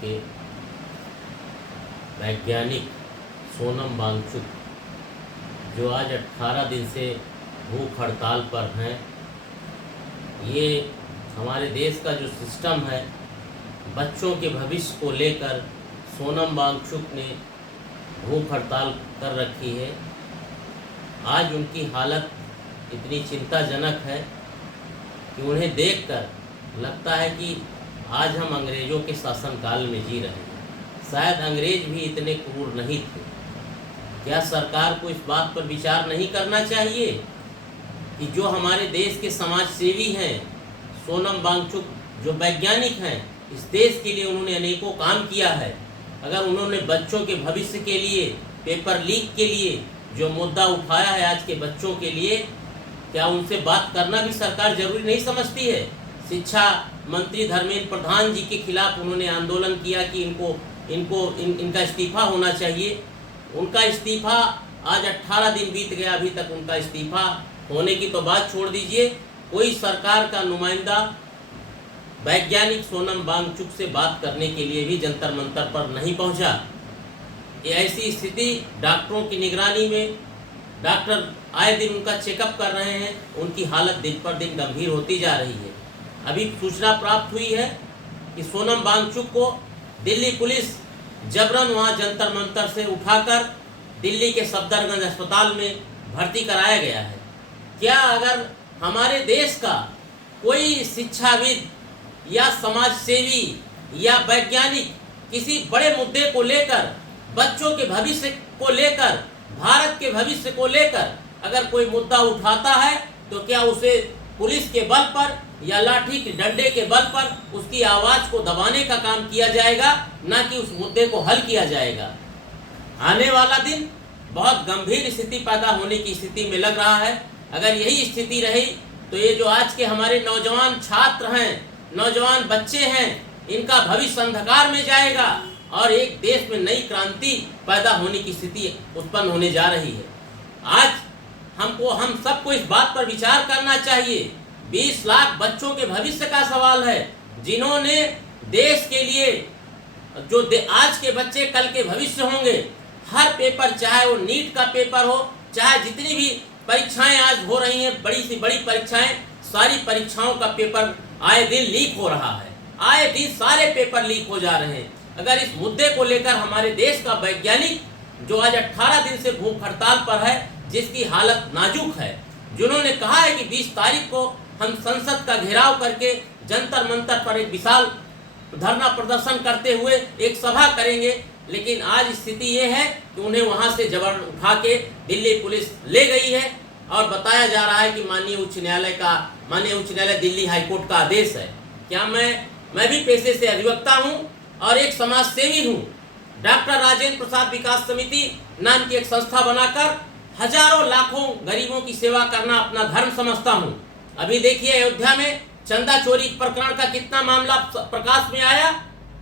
के वैज्ञानिक सोनम वांगचुक, जो आज 18 दिन से भूख हड़ताल पर हैं, ये हमारे देश का जो सिस्टम है बच्चों के भविष्य को लेकर सोनम वांगचुक ने भूख हड़ताल कर रखी है। आज उनकी हालत इतनी चिंताजनक है कि उन्हें देखकर लगता है कि आज हम अंग्रेज़ों के शासनकाल में जी रहे हैं। शायद अंग्रेज भी इतने क्रूर नहीं थे। क्या सरकार को इस बात पर विचार नहीं करना चाहिए कि जो हमारे देश के समाज सेवी हैं, सोनम वांगचुक जो वैज्ञानिक हैं, इस देश के लिए उन्होंने अनेकों काम किया है। अगर उन्होंने बच्चों के भविष्य के लिए, पेपर लीक के लिए जो मुद्दा उठाया है आज के बच्चों के लिए, क्या उनसे बात करना भी सरकार जरूरी नहीं समझती है? शिक्षा मंत्री धर्मेंद्र प्रधान जी के खिलाफ उन्होंने आंदोलन किया कि इनका इस्तीफा होना चाहिए। उनका इस्तीफा आज 18 दिन बीत गया, अभी तक उनका इस्तीफा होने की तो बात छोड़ दीजिए। कोई सरकार का नुमाइंदा वैज्ञानिक सोनम वांगचुक से बात करने के लिए भी जंतर मंतर पर नहीं पहुंचा। ऐसी स्थिति डॉक्टरों की निगरानी में, डॉक्टर आए दिन उनका चेकअप कर रहे हैं, उनकी हालत दिन पर दिन गंभीर होती जा रही है। अभी सूचना प्राप्त हुई है कि सोनम वांगचुक को दिल्ली पुलिस जबरन वहां जंतर मंतर से उठाकर दिल्ली के सफदरजंग अस्पताल में भर्ती कराया गया है। क्या अगर हमारे देश का कोई शिक्षाविद या समाज सेवी या वैज्ञानिक किसी बड़े मुद्दे को लेकर, बच्चों के भविष्य को लेकर, भारत के भविष्य को लेकर अगर कोई मुद्दा उठाता है, तो क्या उसे पुलिस के बल पर या लाठी के डंडे के बल पर उसकी आवाज़ को दबाने का काम किया जाएगा, ना कि उस मुद्दे को हल किया जाएगा? आने वाला दिन बहुत गंभीर स्थिति पैदा होने की स्थिति में लग रहा है। अगर यही स्थिति रही तो ये जो आज के हमारे नौजवान छात्र हैं, नौजवान बच्चे हैं, इनका भविष्य अंधकार में जाएगा और एक देश में नई क्रांति पैदा होने की स्थिति उत्पन्न होने जा रही है। आज हम सबको इस बात पर विचार करना चाहिए। 20 लाख बच्चों के भविष्य का सवाल है, जिन्होंने देश के लिए आज के बच्चे कल के भविष्य होंगे। हर पेपर, चाहे वो नीट का पेपर हो, चाहे जितनी भी परीक्षाएं आज हो रही हैं, बड़ी से बड़ी परीक्षाएं, सारी परीक्षाओं का पेपर आए दिन लीक हो रहा है। आए दिन सारे पेपर लीक हो जा रहे हैं। अगर इस मुद्दे को लेकर हमारे देश का वैज्ञानिक जो आज 18 दिन से भूख हड़ताल पर है, जिसकी हालत नाजुक है, जिन्होंने कहा है कि 20 तारीख को हम संसद का घेराव करके जंतर मंतर पर एक विशाल धरना प्रदर्शन करते हुए एक सभा करेंगे, लेकिन आज स्थिति ये है कि उन्हें वहां से जबर उठा के दिल्ली पुलिस ले गई है और बताया जा रहा है कि माननीय उच्च न्यायालय दिल्ली हाईकोर्ट का आदेश है। क्या मैं भी पेशे से अधिवक्ता हूं और एक समाज सेवी हूं। डॉक्टर राजेंद्र प्रसाद विकास समिति नाम की एक संस्था बनाकर हजारों लाखों गरीबों की सेवा करना अपना धर्म समझता हूं। अभी देखिए अयोध्या में चंदा चोरी प्रकरण का कितना मामला प्रकाश में आया,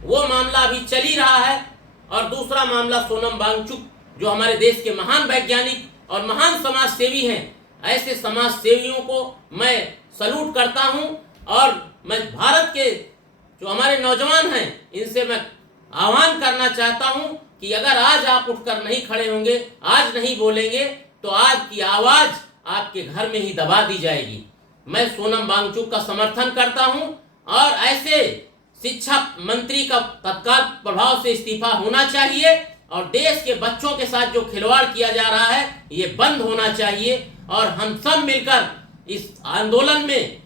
वो मामला अभी चल ही रहा है। और दूसरा मामला सोनम वांगचुक, जो हमारे देश के महान वैज्ञानिक और महान समाज सेवी हैं। ऐसे समाज सेवियों को मैं सलूट करता हूं और मैं भारत के जो हमारे नौजवान हैं, इनसे मैं आह्वान करना चाहता हूं कि अगर आज आप उठकर नहीं खड़े होंगे, आज नहीं बोलेंगे, तो आज की आवाज आपके घर में ही दबा दी जाएगी। मैं सोनम वांगचुक का समर्थन करता हूं और ऐसे शिक्षा मंत्री का तत्काल प्रभाव से इस्तीफा होना चाहिए और देश के बच्चों के साथ जो खिलवाड़ किया जा रहा है, ये बंद होना चाहिए। और हम सब मिलकर इस आंदोलन में,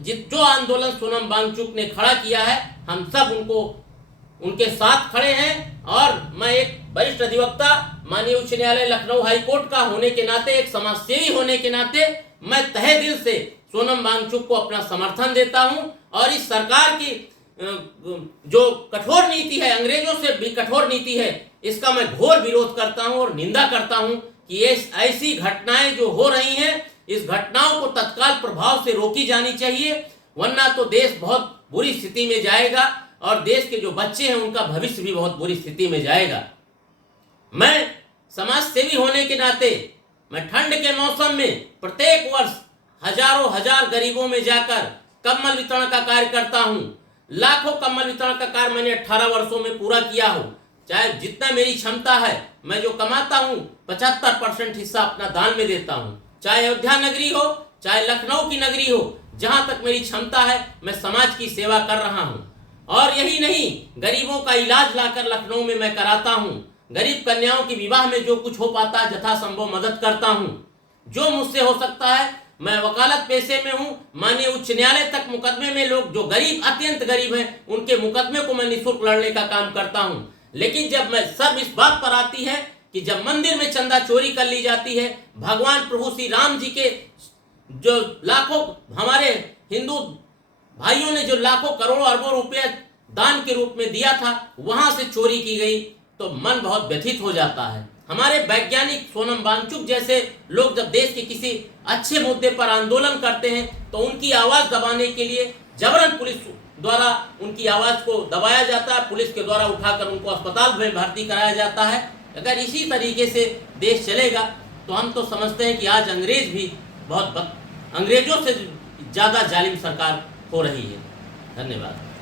जो आंदोलन सोनम वांगचुक ने खड़ा किया है, हम सब उनके साथ खड़े हैं। और मैं एक वरिष्ठ अधिवक्ता, माननीय उच्च न्यायालय लखनऊ हाईकोर्ट का होने के नाते, एक समाज सेवी होने के नाते, मैं तहे दिल से सोनम वांगचुक को अपना समर्थन देता हूं। और इस सरकार की जो कठोर नीति है, अंग्रेजों से भी कठोर नीति है, इसका मैं घोर विरोध करता हूं और निंदा करता हूं कि ये ऐसी घटनाएं जो हो रही हैं, इस घटनाओं को तत्काल प्रभाव से रोकी जानी चाहिए, वरना तो देश बहुत बुरी स्थिति में जाएगा और देश के जो बच्चे हैं उनका भविष्य भी बहुत बुरी स्थिति में जाएगा। मैं समाज सेवी होने के नाते मैं ठंड के मौसम में प्रत्येक वर्ष हजार गरीबों में जाकर कंबल वितरण का कार्य करता हूं। लाखों कंबल वितरण का कार्य मैंने 18 वर्षों में पूरा किया हूँ। चाहे जितना मेरी क्षमता है, मैं जो कमाता हूँ 75% हिस्सा अपना दान में देता हूँ। चाहे अयोध्या नगरी हो, चाहे लखनऊ की नगरी हो, जहाँ तक मेरी क्षमता है मैं समाज की सेवा कर रहा हूँ। और यही नहीं, गरीबों का इलाज लाकर लखनऊ में मैं कराता हूँ। गरीब कन्याओं के विवाह में जो कुछ हो पाता है यथासंभव मदद करता हूँ। जो मुझसे हो सकता है, मैं वकालत पेशे में हूँ। माननीय उच्च न्यायालय तक मुकदमे में लोग जो गरीब, अत्यंत गरीब हैं, उनके मुकदमे को मैं निःशुल्क लड़ने का काम करता हूँ। लेकिन जब मैं सब इस बात पर आती है कि जब मंदिर में चंदा चोरी कर ली जाती है, भगवान प्रभु श्री राम जी के जो लाखों हमारे हिंदू भाइयों ने जो लाखों करोड़ों अरबों रुपया दान के रूप में दिया था, वहां से चोरी की गई, तो मन बहुत व्यथित हो जाता है। हमारे वैज्ञानिक सोनम वांगचुक जैसे लोग जब देश के किसी अच्छे मुद्दे पर आंदोलन करते हैं तो उनकी आवाज दबाने के लिए जबरन पुलिस द्वारा उनकी आवाज को दबाया जाता है, पुलिस के द्वारा उठाकर उनको अस्पताल में भर्ती कराया जाता है। अगर इसी तरीके से देश चलेगा तो हम तो समझते हैं कि आज अंग्रेज भी अंग्रेजों से ज़्यादा जालिम सरकार हो रही है। धन्यवाद।